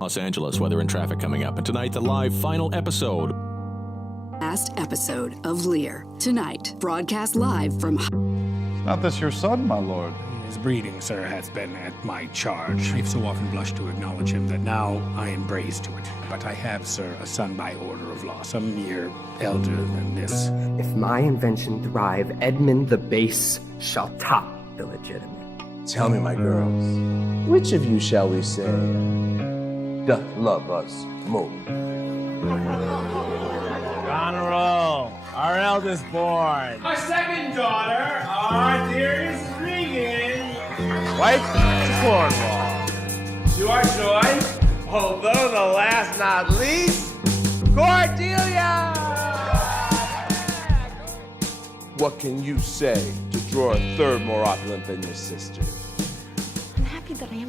Los Angeles weather and traffic coming up. And tonight, the live final episode. Last episode of Lear. Tonight, broadcast live from... Not this your son, my lord. His breeding, sir, has been at my charge. I've so often blushed to acknowledge him that now I embrace to it. But I have, sir, a son by order of law, some year elder than this. If my invention thrive, Edmund the Base shall top the legitimate. Tell me, my girls, which of you shall we say doth love us more? Honorable, our eldest born. Our second daughter, our dearest Regan. Wife to Cornwall. To our joy, although the last not least, Cordelia! What can you say to draw a third more opulent than your sister? I'm happy that I am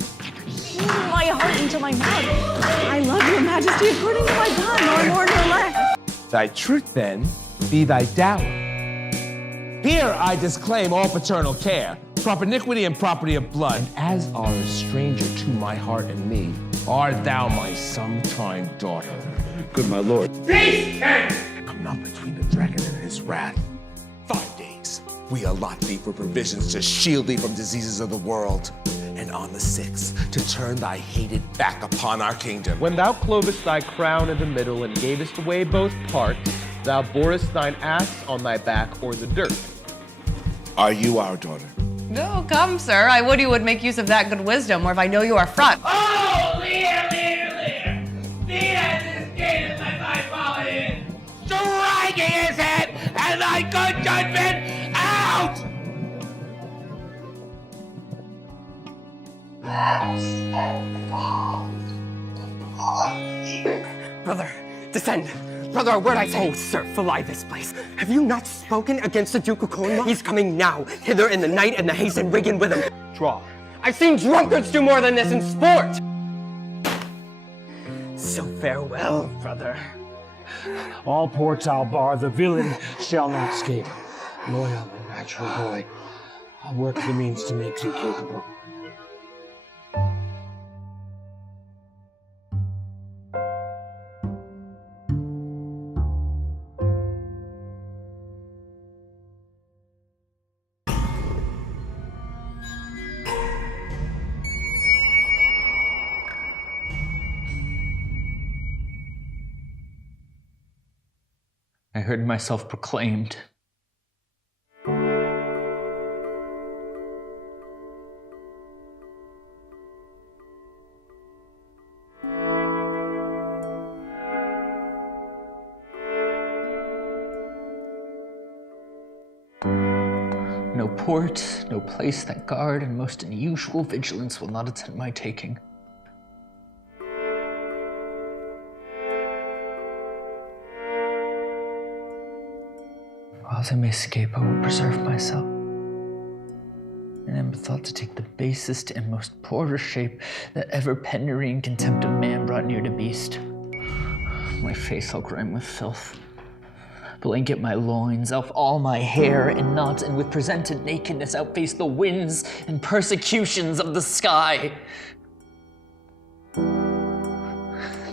my heart into my mouth. I love your majesty according to my God, nor more nor less. Thy truth, then, be thy dower. Here I disclaim all paternal care, proper iniquity and property of blood. And as art a stranger to my heart and me, art thou my sometime daughter. Good my lord. Peace, Kaine! Come not between the dragon and his wrath. 5 days, we allot thee for provisions to shield thee from diseases of the world. And on the 6th, to turn thy hated back upon our kingdom. When thou clovest thy crown in the middle and gavest away both parts, thou borest thine ass on thy back o'er the dirt. Are you our daughter? No, come, sir. I would you would make use of that good wisdom, or if I know you are front. Oh, Lear, Lear, Lear! The end is gated by thy folly, striking his head and thy good judgment out! Brother, descend. Brother, a word I say. Oh, sir, fly this place. Have you not spoken against the Duke of Cornwall? He's coming now, hither in the night, and the haste and Regan with him. Draw. I've seen drunkards do more than this in sport. So farewell, brother. All ports I'll bar, the villain shall not escape. Loyal and natural boy, I'll work the means to make you capable. I heard myself proclaimed. No port, no place that guard and most unusual vigilance will not attend my taking. Whiles I may escape, I will preserve myself. And am thought to take the basest and most poorest shape that ever penury and contempt of man brought near to beast. My face I'll grime with filth, blanket my loins, elf all my hair in knots, and with presented nakedness outface the winds and persecutions of the sky.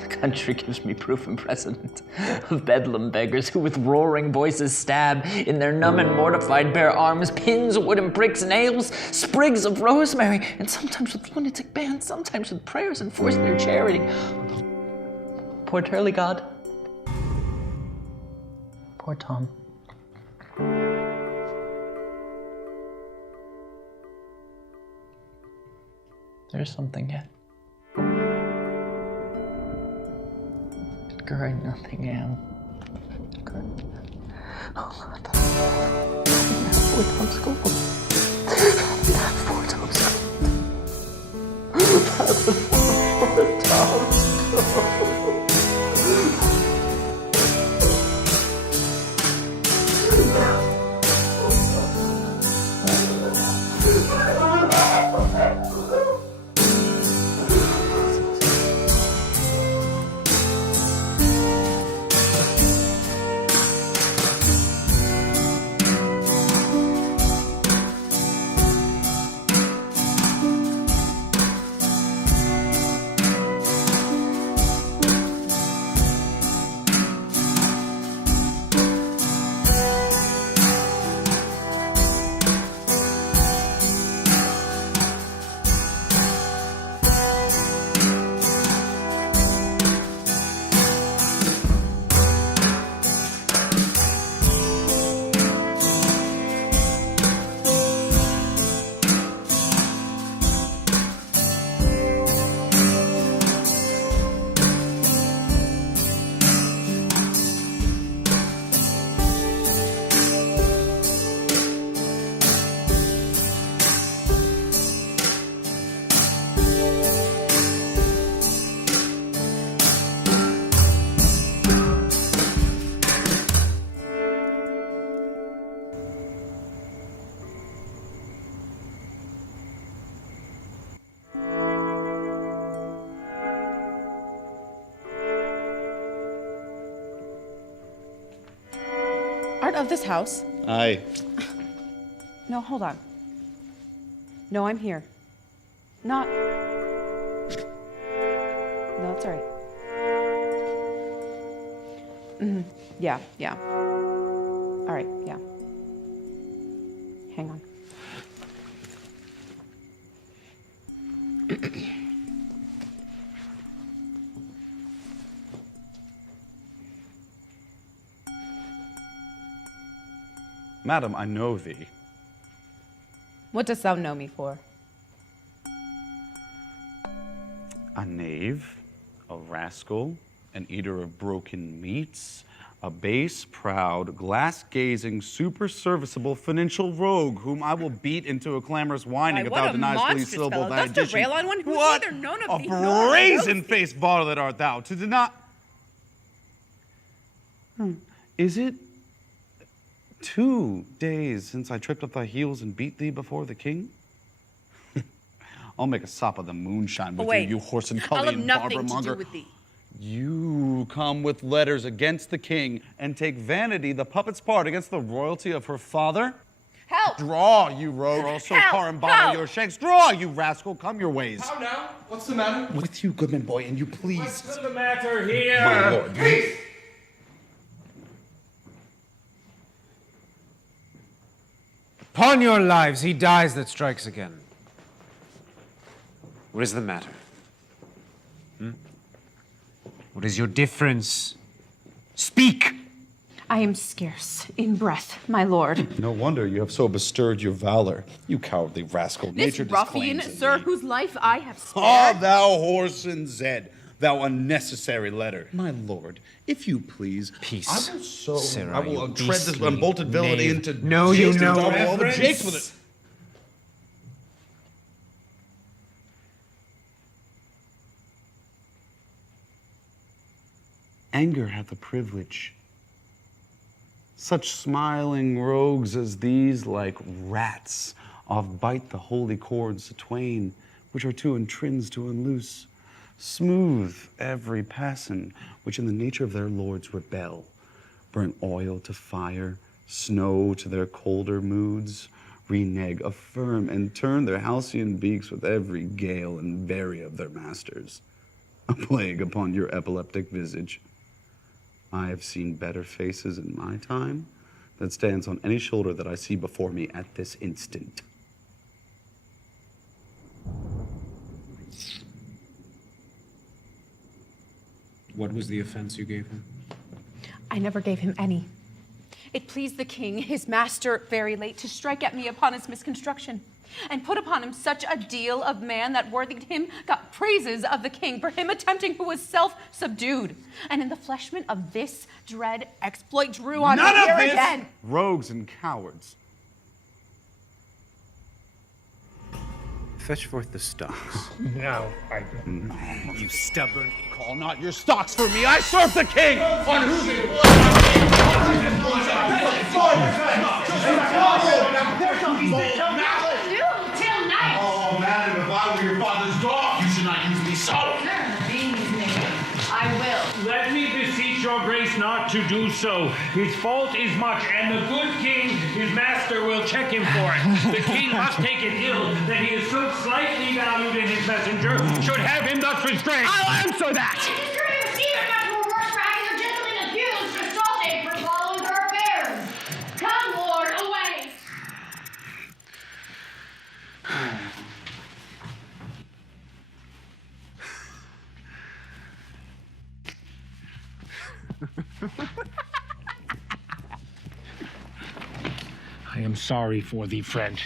Country gives me proof and precedent of bedlam beggars who with roaring voices stab in their numb and mortified bare arms pins, wooden bricks, nails, sprigs of rosemary, and sometimes with lunatic bands, sometimes with prayers enforce their charity. Poor Turley God. Poor Tom. There's something yet. I nothing am. Oh, God. 4 times gold. 4 times gold. 4 times gold. of this house? Aye. No, hold on. No, I'm here. Not... No, it's all right. Yeah. All right, yeah. Hang on. Madam, I know thee. What dost thou know me for? A knave, a rascal, an eater of broken meats, a base, proud, glass-gazing, super-serviceable, financial rogue whom I will beat into a clamorous whining if thou denies fully syllable of thy Dost addition. rail on one who is What neither known of a thee nor knows brazen-faced varlet art thou, to deny... Is it 2 days since I tripped up thy heels and beat thee before the king? I'll make a sop of the moonshine with you horse and I'll have cully and nothing barber to do monger. with thee. You come with letters against the king and take vanity, the puppet's part, against the royalty of her father? Help! Draw, you rogue, also car and bottle your shanks. Draw, you rascal, come your ways. How now? What's the matter? With you, goodman boy, and you please. What's the matter here? My lord. Peace! Upon your lives, he dies that strikes again. What is the matter? What is your difference? Speak! I am scarce in breath, my lord. No wonder you have so bestirred your valor, you cowardly rascal. This Nature ruffian, disclaims in sir, thee. whose life I have spared. Ah, thou whore and Zed, thou unnecessary letter. My lord, if you please, Peace. I will Sarah, I will you tread this beastly unbolted villainy knave. into No, you jakes and know. double all the Reverence. jakes with it. Anger hath a privilege. Such smiling rogues as these, like rats, oft bite the holy cords atwain, which are too entrins to unloose. Smooth every passion, which in the nature of their lords rebel. Burn oil to fire, snow to their colder moods, renege, affirm, and turn their halcyon beaks with every gale and bury of their masters. A plague upon your epileptic visage. I have seen better faces in my time that stands on any shoulder that I see before me at this instant. What was the offense you gave him? I never gave him any. It pleased the king, his master, very late, to strike at me upon his misconstruction, and put upon him such a deal of man that worthy him got praises of the king for him attempting who was self-subdued. And in the fleshment of this dread exploit drew on None me of here this! again. Rogues and cowards. Fetch forth the stocks. No, I... You stubborn, call not your stocks for me. I serve the king! On whose Oh, madam, if I were your father's dog, you should not use me so. I will. Let me beseech your grace not to do so. His fault is much, and the good king, his master, will check him for it. The king must take it ill that he is so slightly valued in his messenger, should have him thus restrained. I'll answer that! Come, Lord, away! I am sorry for thee, friend.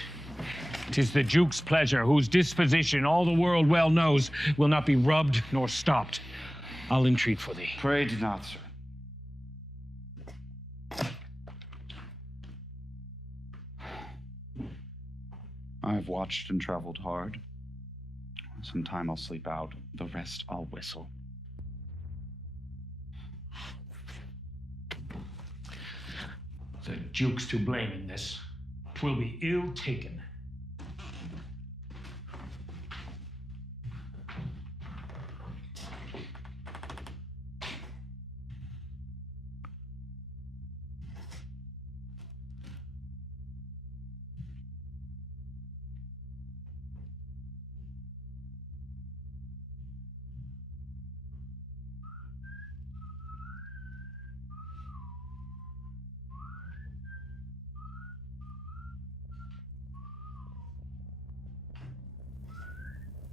'Tis the Duke's pleasure, whose disposition all the world well knows will not be rubbed nor stopped. I'll entreat for thee. Pray do not, sir. I have watched and traveled hard. Sometime I'll sleep out, the rest I'll whistle. The Duke's to blame in this. 'Twill be ill taken.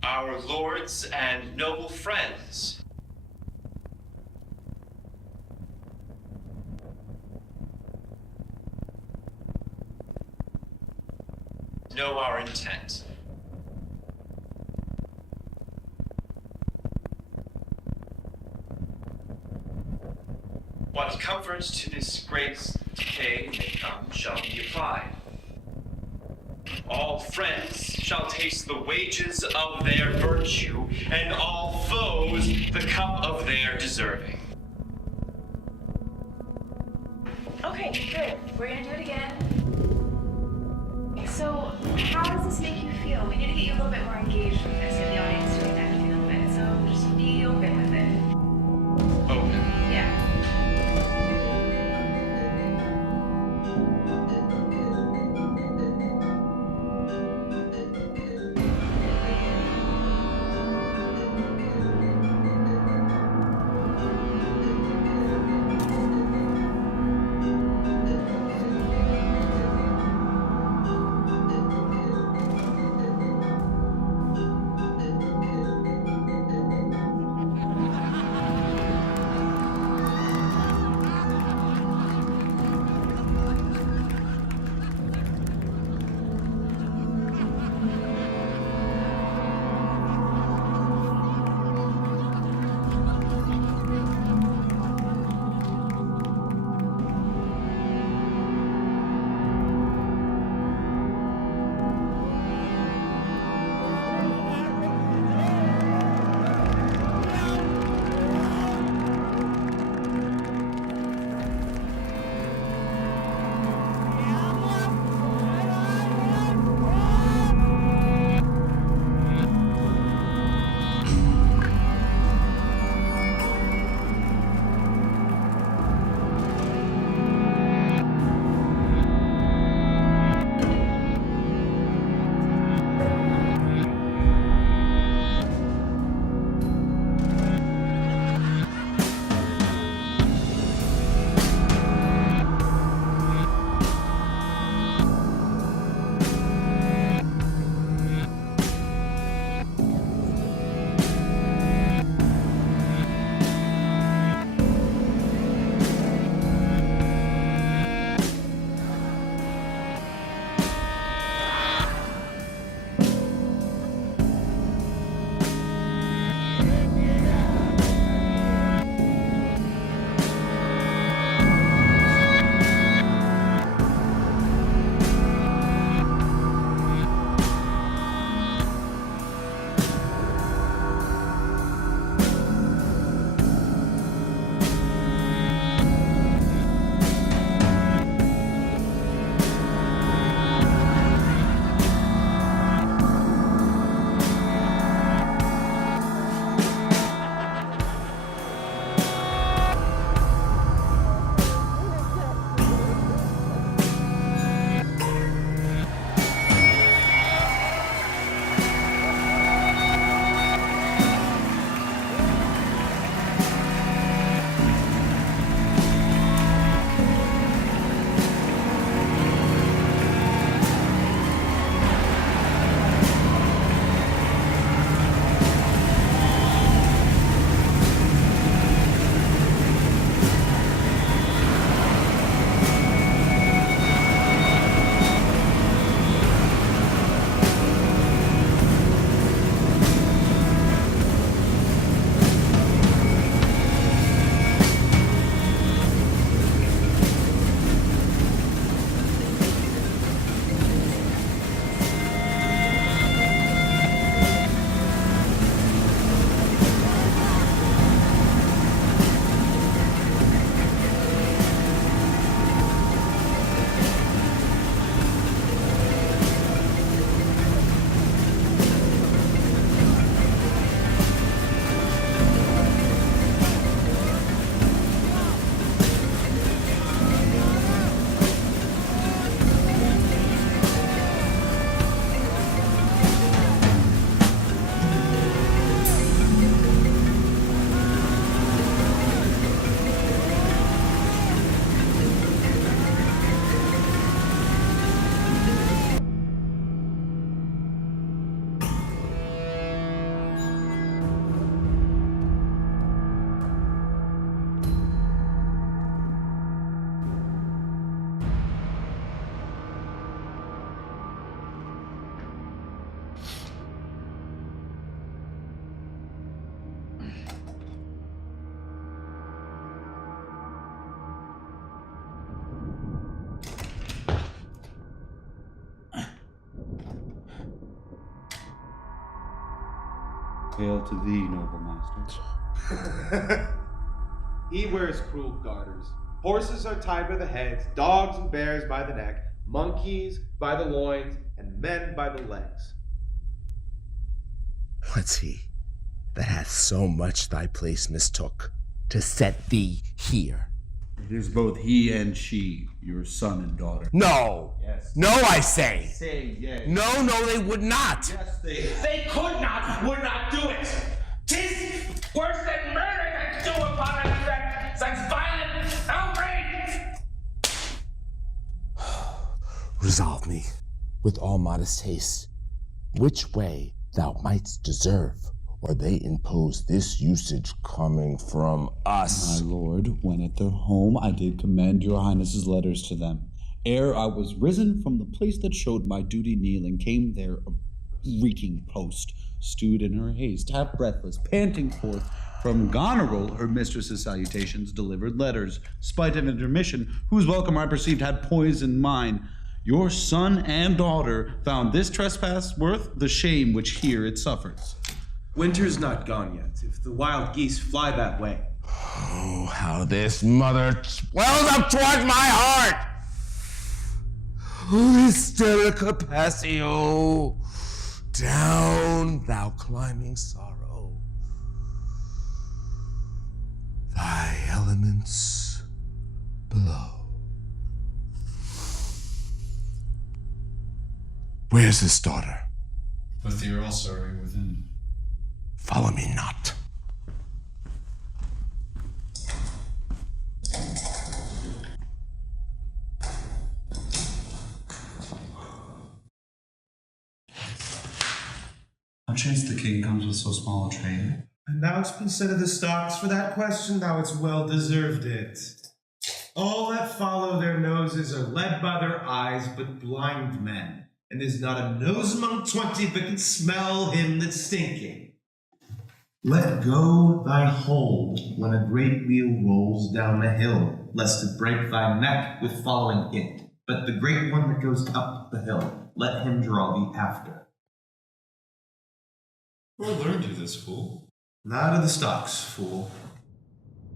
our lords and noble friends. Know our intent. What comfort to this great decay may come shall be applied. All friends shall taste the wages of their virtue, and all foes the cup of their deserving. Okay, good. We're gonna do it again. So, how does this make you feel? We need to get you a little bit more engaged with this, get the audience to connect with you a little bit. So, just be open with it. Open? Yeah. Hail to thee, noble master. He wears cruel garters. Horses are tied by the heads, dogs and bears by the neck, monkeys by the loins, and men by the legs. What's he that hath so much thy place mistook to set thee here? It is both he and she, your son and daughter. No! Yes. No, I say! Say yes. No, they would not! Yes, They would not do it. 'Tis worse than murder that do upon us such violent outrage. Resolve me, with all modest haste, which way thou mightst deserve, or they impose this usage coming from us. My lord, when at their home I did commend your highness's letters to them. Ere I was risen from the place that showed my duty kneeling, came there a reeking post, stewed in her haste, half breathless, panting forth from Goneril her mistress's salutations, delivered letters, spite of intermission, whose welcome I perceived had poisoned mine. Your son and daughter found this trespass worth the shame which here it suffers. Winter's not gone yet, if the wild geese fly that way. Oh, how this mother swells up towards my heart! Oh, hysterica passio, down, thou climbing sorrow. Thy elements below. Where's his daughter? With the Earl sorry within. Follow me not. How chance the king comes with so small a train? And thou'st been set of the stocks for that question, thou hast well deserved it. All that follow their noses are led by their eyes, but blind men. And there's not a nose among 20 but can smell him that's stinking. Let go thy hold when a great wheel rolls down the hill, lest it break thy neck with following it. But the great one that goes up the hill, let him draw thee after. Where learned you this, fool? Not of the stocks, fool.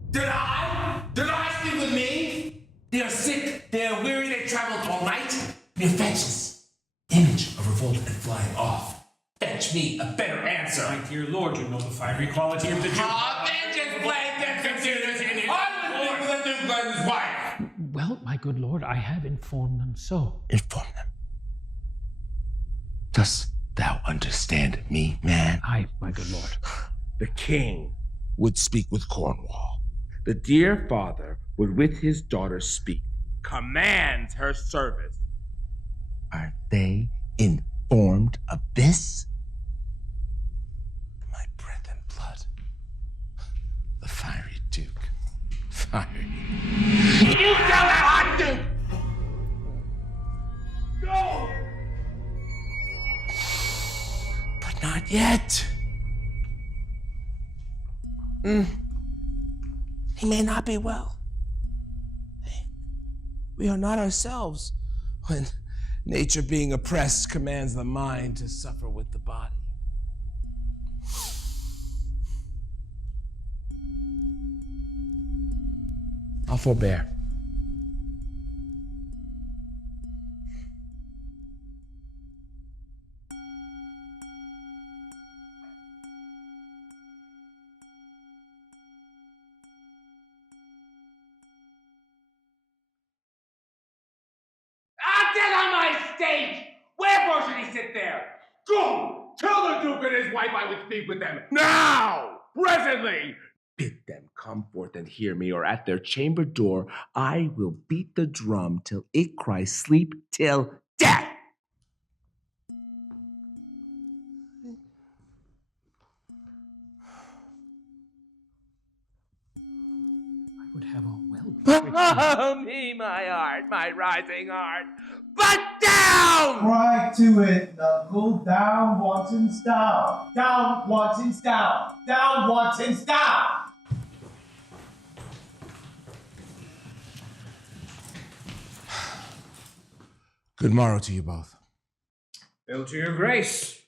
Did I speak with me? They are sick, they are weary, they traveled all night. Mere fetches. Image of revolt and flying off. Fetch me a better answer. My dear lord, you know the fiery quality of the Jew. Vengeance blame that considers in his his wife. Well, my good lord, I have informed them so. Inform them. Dost thou understand me, man? Aye, my good lord. The king would speak with Cornwall. The dear father would with his daughter speak. Commands her service. Are they informed of this? My breath and blood. The fiery duke. Fiery. You tell that hot duke! Go! But not yet. He may not be well. We are not ourselves when nature being oppressed commands the mind to suffer with the body. I'll forbear. Wherefore should he sit there? Go! Tell the Duke and his wife I would speak with them now! Presently! Bid them come forth and hear me, or at their chamber door I will beat the drum till it cries sleep till death! I would have a well. Oh, me, my heart, my rising heart, but down! Cry to it, knuckle, down, Watson's down. Down, Watson's down. Down, Watson's down. Good morrow to you both. Ill to your grace.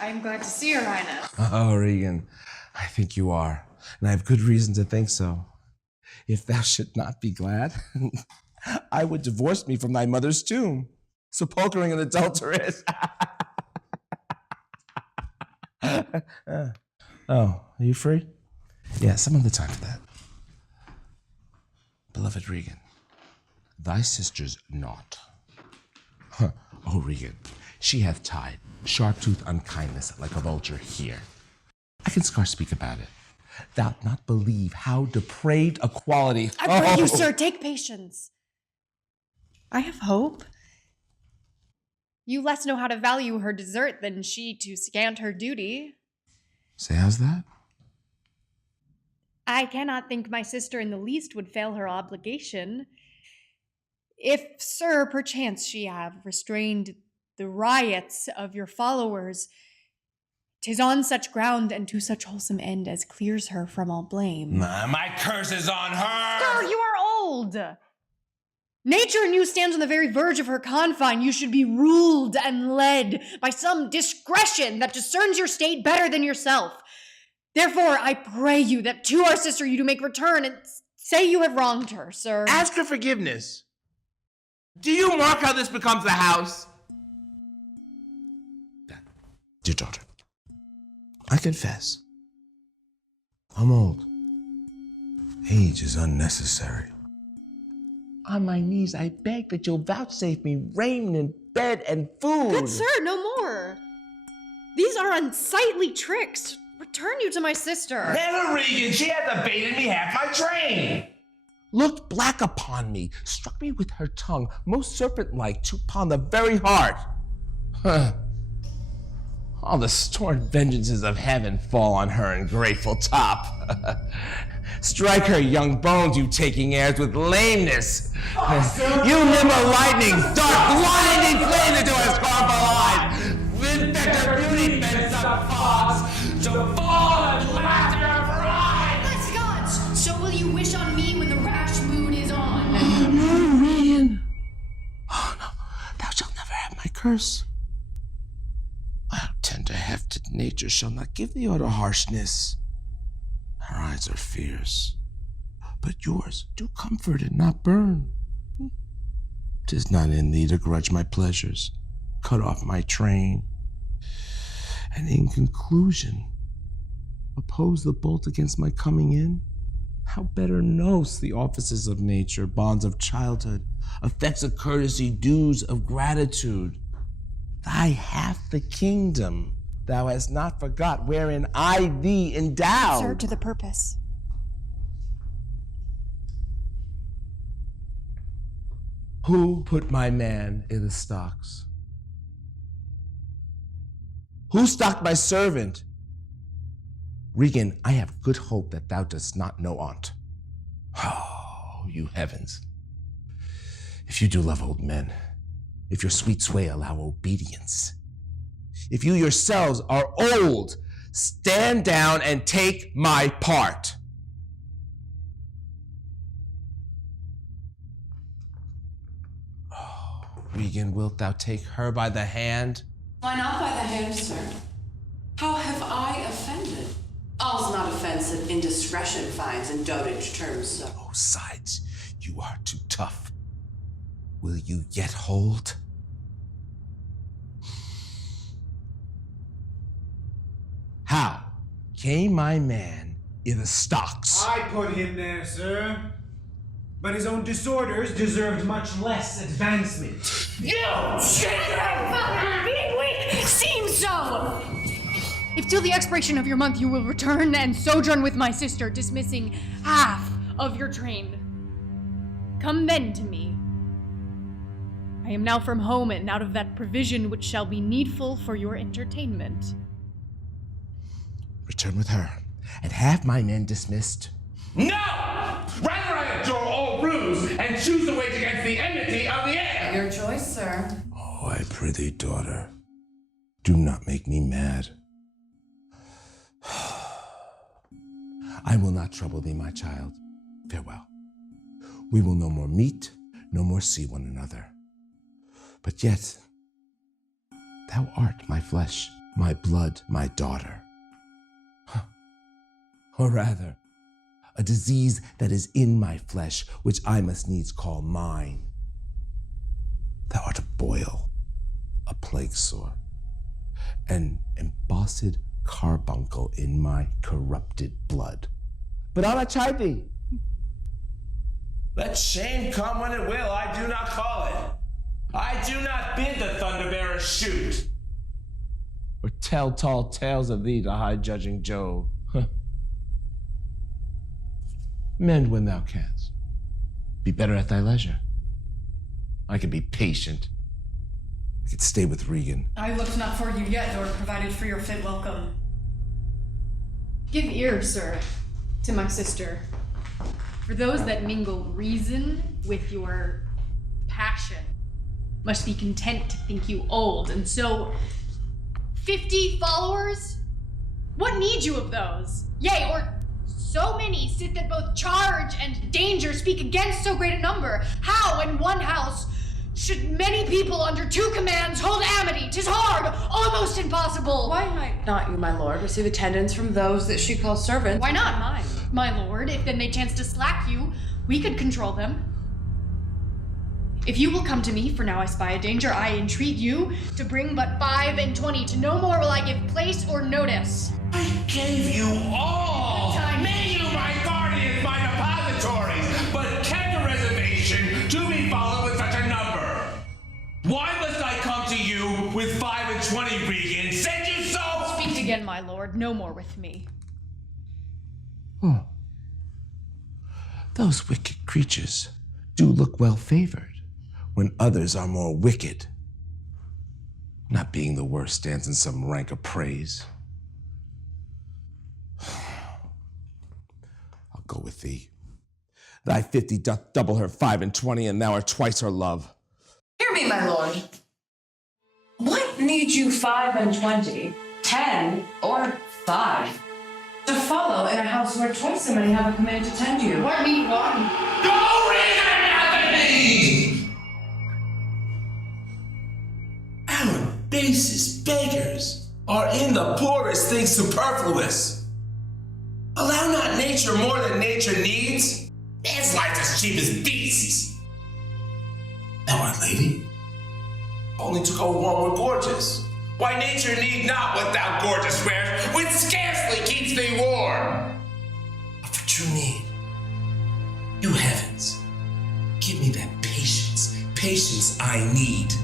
I'm glad to see Your Highness. Oh, Regan, I think you are, and I have good reason to think so. If thou should not be glad, I would divorce me from thy mother's tomb, sepulchering an adulteress. Oh, are you free? Yeah, some of the time for that. Beloved Regan, thy sister's naught. Oh, Regan, she hath tied sharp-tooth unkindness like a vulture here. I can scarce speak about it. Thou'lt not believe how depraved a quality. I pray you, sir, take patience. I have hope. You less know how to value her desert than she to scant her duty. Say, how's that? I cannot think my sister in the least would fail her obligation. If, sir, perchance she have restrained the riots of your followers, 'tis on such ground and to such wholesome end as clears her from all blame. My curse is on her! Sir, you are old! Nature in you stands on the very verge of her confine. You should be ruled and led by some discretion that discerns your state better than yourself. Therefore, I pray you that to our sister you do make return and say you have wronged her, sir. Ask her forgiveness. Do you mark how this becomes the house? Dear daughter, I confess, I'm old. Age is unnecessary. On my knees, I beg that you'll vouchsafe me raiment, bed, and food. Good sir, no more. These are unsightly tricks. Return you to my sister. Never, Regan. She hath abated me half my train. Looked black upon me, struck me with her tongue, most serpent-like, upon the very heart. All the stored vengeances of heaven fall on her in grateful top. Strike her young bones, you taking airs with lameness. You nimble lightning, dark, blinding flame into her scornful eyes. Infect her beauty, fence up fogs, to fall and laugh your pride. Bless gods! So will you wish on me when the rash mood is on? No, Regan. Oh, no, thou shalt never have my curse. Our tender-hefted nature shall not give thee aught harshness. Her eyes are fierce, but yours do comfort and not burn. 'Tis not in thee to grudge my pleasures, cut off my train, and in conclusion, oppose the bolt against my coming in. How better know'st the offices of nature, bonds of childhood, effects of courtesy, dues of gratitude. Thy half the kingdom thou hast not forgot, wherein I thee endowed. Sir, to the purpose. Who put my man in the stocks? Who stocked my servant? Regan, I have good hope that thou dost not know aught. Oh, you heavens. If you do love old men, if your sweet sway allow obedience, if you yourselves are old, stand down and take my part. Oh, Regan, wilt thou take her by the hand? Why not by the hand, sir? How have I offended? All's not offense that indiscretion finds in dotage terms so. Oh, sides, you are too tough. Will you yet hold? How came my man in the stocks? I put him there, sir. But his own disorders deserved much less advancement. You! Being weak seems so! If till the expiration of your month you will return and sojourn with my sister, dismissing half of your train, come then to me. I am now from home and out of that provision which shall be needful for your entertainment. Return with her, and have my men dismissed. No! Rather I adore all ruse, and choose to wage against the enmity of the air! Your choice, sir. Oh, I prithee, daughter, do not make me mad. I will not trouble thee, my child. Farewell. We will no more meet, no more see one another. But yet, thou art my flesh, my blood, my daughter. Or rather, a disease that is in my flesh, which I must needs call mine. Thou art a boil, a plague sore, an embossed carbuncle in my corrupted blood. But I'll not chide thee. Let shame come when it will, I do not call it. I do not bid the thunder-bearer shoot, or tell tall tales of thee to high-judging Jove. Mend when thou canst. Be better at thy leisure. I can be patient. I could stay with Regan. I looked not for you yet, nor provided for your fit welcome. Give ear, sir, to my sister. For those that mingle reason with your passion must be content to think you old, and so 50 followers? What need you of those? Yea, or so many sit that both charge and danger speak against so great a number. How in one house should many people under two commands hold amity? 'Tis hard, almost impossible. Why might not you, my lord, receive attendance from those that she calls servants? Why not mine, my lord? If then they chance to slack you, we could control them. If you will come to me, for now I spy a danger, I entreat you to bring but 5 and 20. To no more will I give place or notice. I gave you all! Made you my guardians, my depositories, but kept a reservation to be followed with such a number. Why must I come to you with 5 and 20, Regan? Said you so? Speak again, my lord, no more with me. Oh. Those wicked creatures do look well favored when others are more wicked. Not being the worst stands in some rank of praise. I'll go with thee. Thy 50 doth double her 5 and 20, and thou art twice her love. Hear me, my lord. What need you 5 and 20, 10, or 5 to follow in a house where twice so many have a command to tend you? What need one? Go Regan, Abbate! Our basest beggars are in the poorest things superfluous. Allow not nature more than nature needs. Man's life as cheap as beasts. Thou art lady, only to go warm or gorgeous. Why nature need not what thou gorgeous wears, which scarcely keeps thee warm. But for true need, you heavens, give me that patience I need.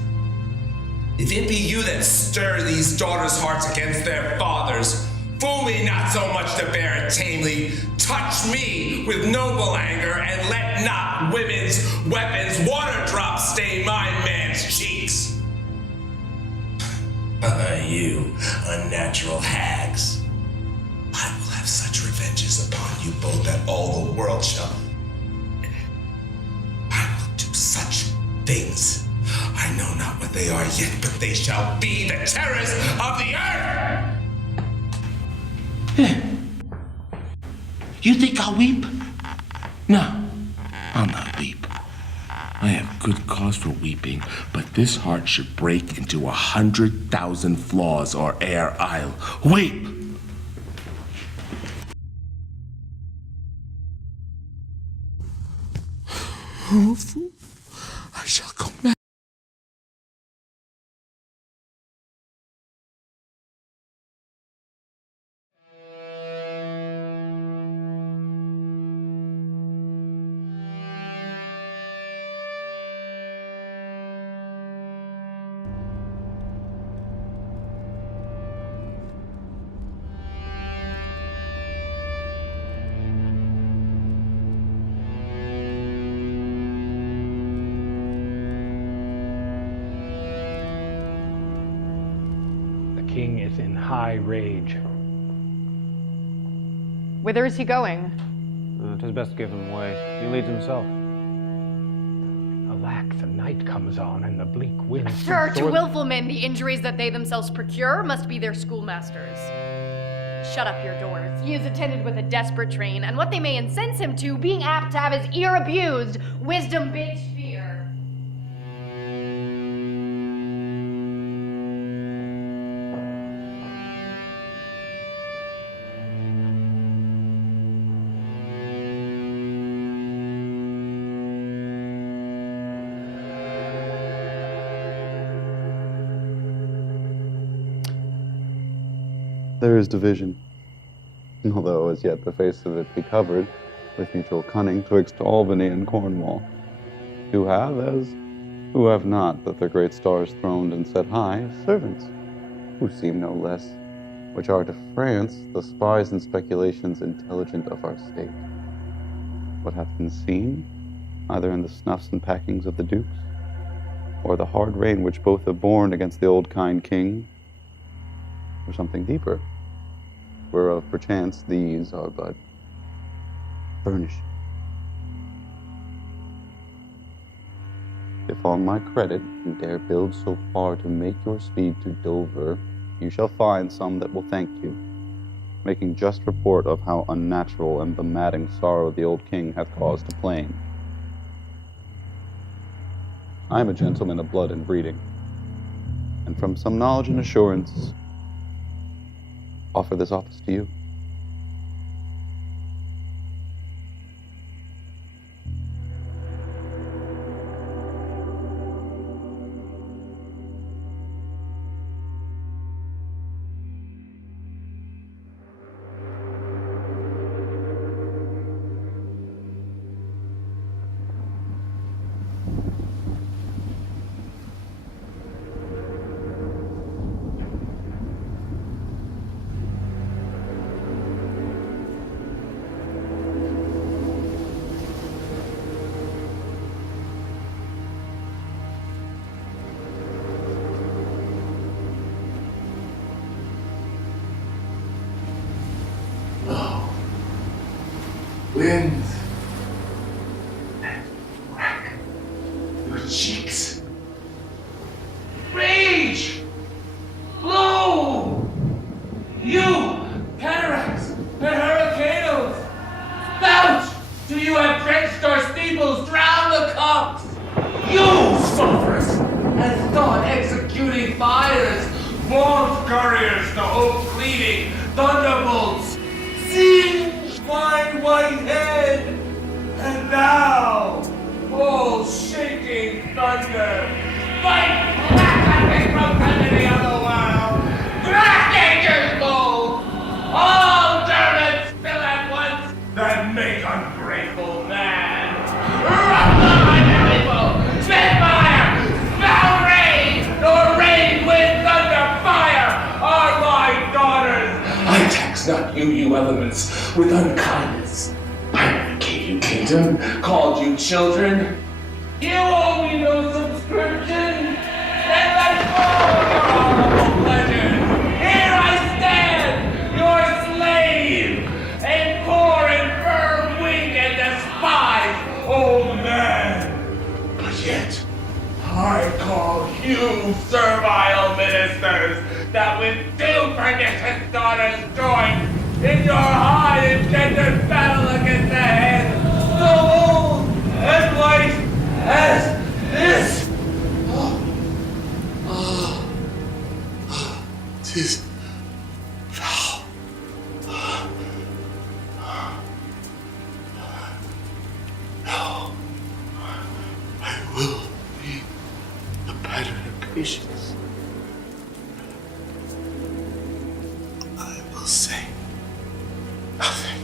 If it be you that stir these daughters' hearts against their fathers, fool me not so much to bear it tamely. Touch me with noble anger, and let not women's weapons water drops stain my man's cheeks. You unnatural hags. I will have such revenges upon you both that all the world shall. I will do such things. I know not what they are yet, but they shall be the terrors of the earth! You think I'll weep? No, I'll not weep. I have good cause for weeping, but this heart should break into 100,000 flaws, or ere I'll weep. Oh, fool. I shall go mad. The king is in high rage. Whither is he going? 'Tis best to give him way. He leads himself. Alack, the night comes on, and the bleak winds. Sir, to willful men, the injuries that they themselves procure must be their schoolmasters. Shut up your doors. He is attended with a desperate train, and what they may incense him to, being apt to have his ear abused, wisdom bids fear. there is division, although as yet the face of it be covered with mutual cunning twixt Albany and Cornwall, who have, as who have not, that their great stars throned and set high, servants, who seem no less, which are to France the spies and speculations intelligent of our state. What hath been seen, either in the snuffs and packings of the dukes, or the hard reign which both have borne against the old kind king, or something deeper, whereof perchance these are but furnish. If on my credit you dare build so far to make your speed to Dover, you shall find some that will thank you, making just report of how unnatural and bemadding sorrow the old king hath caused to plain. I am a gentleman of blood and breeding, and from some knowledge and assurance, offer this office to you. Wind and crack your cheeks. Rage! Blow! You, cataracts and hurricanes! Spout! Do you have drenched our steeples, drown the cocks? You, sulphurous and thought-executing fires! Vaunt couriers to hope-cleaving thunderbolts! Singe my white head! And thou, all shaking thunder, fight black from the other world! Black nature's gold! All Germans spill at once that make ungrateful man! Rumble my people! Spit fire! Foul rain! Nor rain, wind, thunder, fire are my daughters! I tax not you, you elements, with unkindness. I never gave you kingdom, called you children. You owe me no subscription. Then let go your honorable pleasure. Here I stand, your slave, and poor and firm winged and despised old man. But yet, I call you servile ministers that with two pernicious daughters join in your high engendered battle against the head, so old and white as this. Tis thou. No, I will be the pattern of patience. I will say nothing.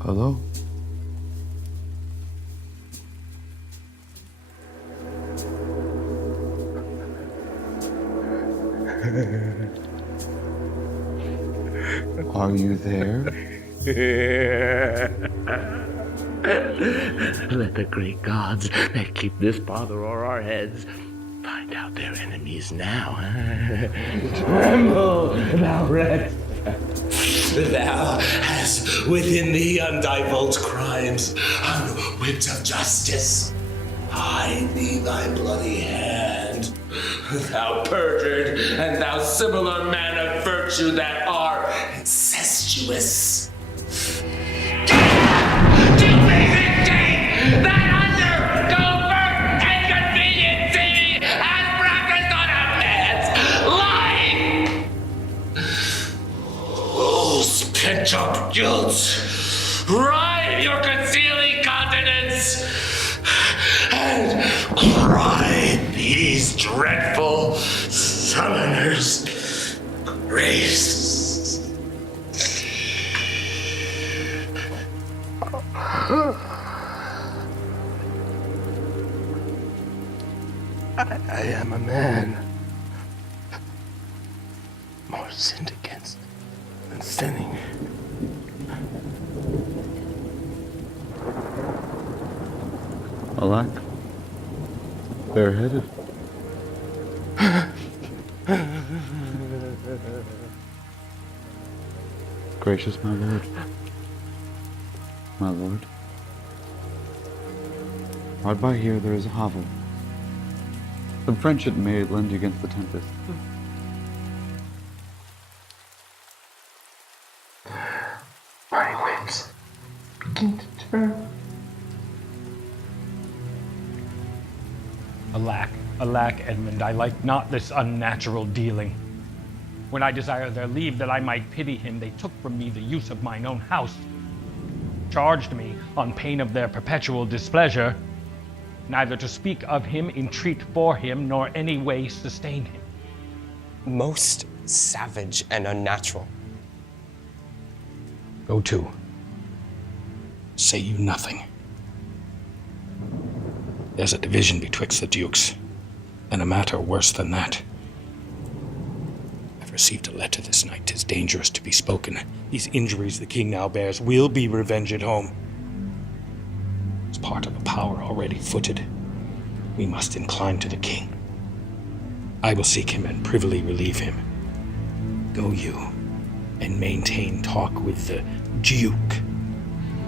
Hello? Are you there? Let the great gods that keep this bother o'er our heads find out their enemies now. Tremble, thou wretch! Thou hast within thee undivulged crimes, unwhipped of justice. Hide thee thy bloody hand, thou perjured and thou similar man of virtue that are incestuous. That under covert and convenient thieving has practiced on a man's life! ketchup jolts, ride your concealing continents, and cry these dreadful summoners grace. I am a man, more sinned against than sinning. Alack, bareheaded. Gracious my lord. My lord. Hard by here there is a hovel. Some friendship may lend you against the tempest. My wits begin to turn. Alack, Edmund, I like not this unnatural dealing. When I desired their leave that I might pity him, they took from me the use of mine own house, charged me on pain of their perpetual displeasure, neither to speak of him, entreat for him, nor any way sustain him. Most savage and unnatural. Go to. Say you nothing. There's a division betwixt the dukes, and a matter worse than that. I've received a letter this night. 'Tis dangerous to be spoken. These injuries the king now bears will be revenged at home. As part of a power already footed, we must incline to the king. I will seek him and privily relieve him. Go you, and maintain talk with the duke,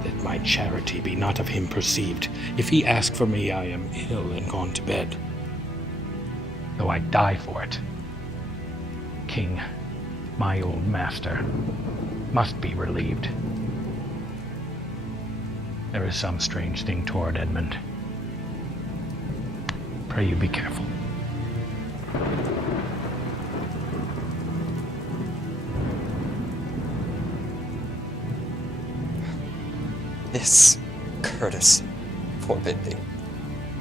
that my charity be not of him perceived. If he ask for me, I am ill and gone to bed. Though I die for it, King, my old master, must be relieved. There is some strange thing toward Edmund. Pray you be careful. This, Curtis, forbid thee,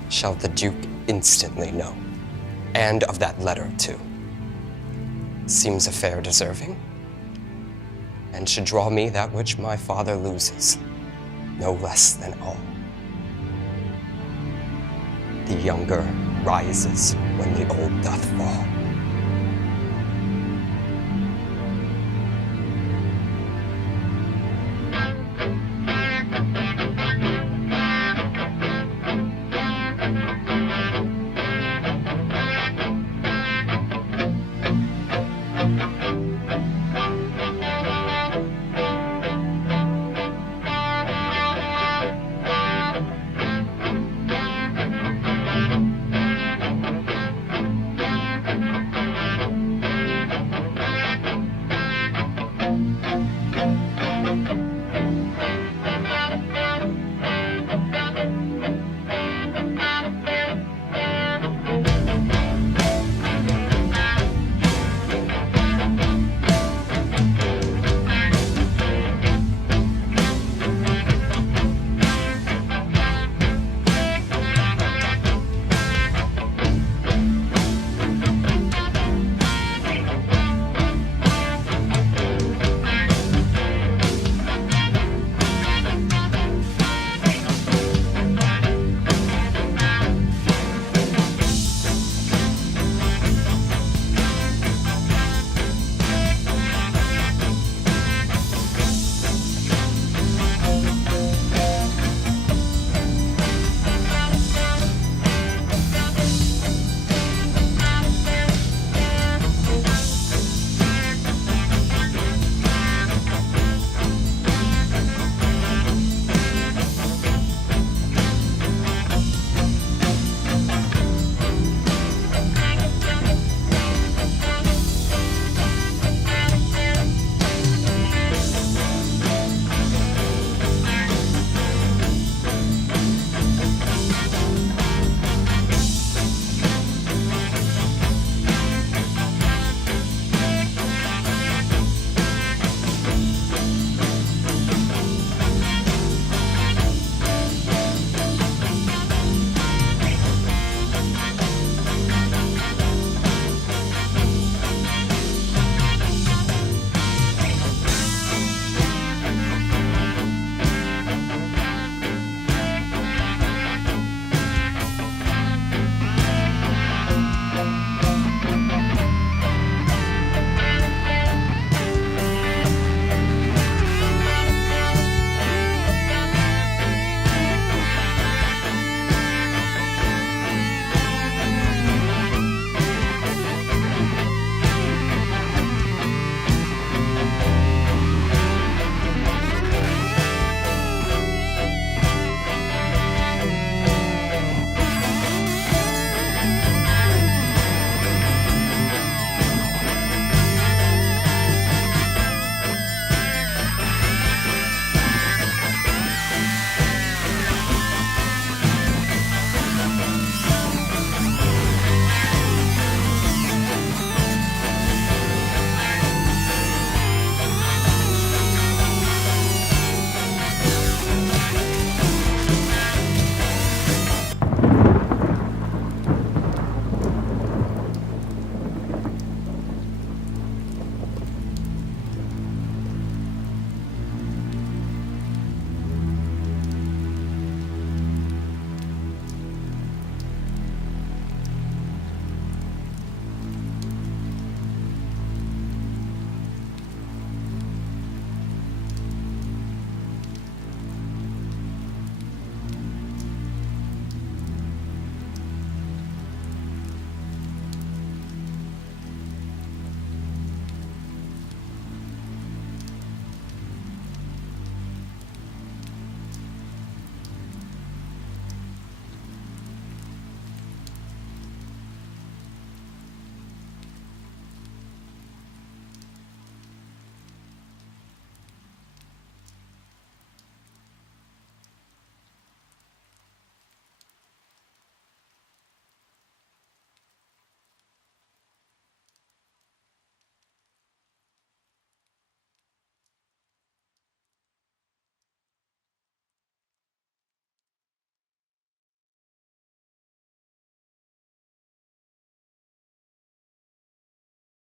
shall the Duke instantly know, and of that letter too. Seems a fair deserving, and should draw me that which my father loses, no less than all. The younger rises when the old doth fall.